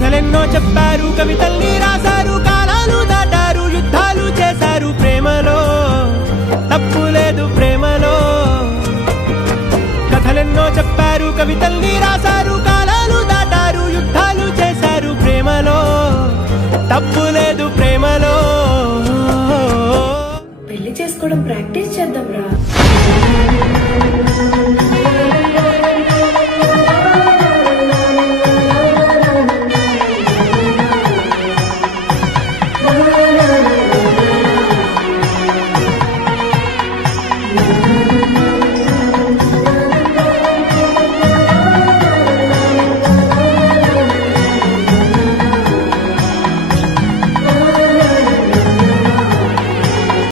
కథలెన్నో చెప్పారు, కవితల్ని రాశారు, కాలాలు దాటారు, యుద్ధాలు చేశారు. ప్రేమలో తప్పు లేదు, ప్రేమలో. కథలెన్నో చెప్పారు, కవితల్ని రాశారు, కాలాలు దాటారు, యుద్ధాలు చేశారు. ప్రేమలో తప్పు లేదు, ప్రేమలో. పెళ్లి చేసుకోవడం ప్రాక్టీస్ చేద్దాం రా.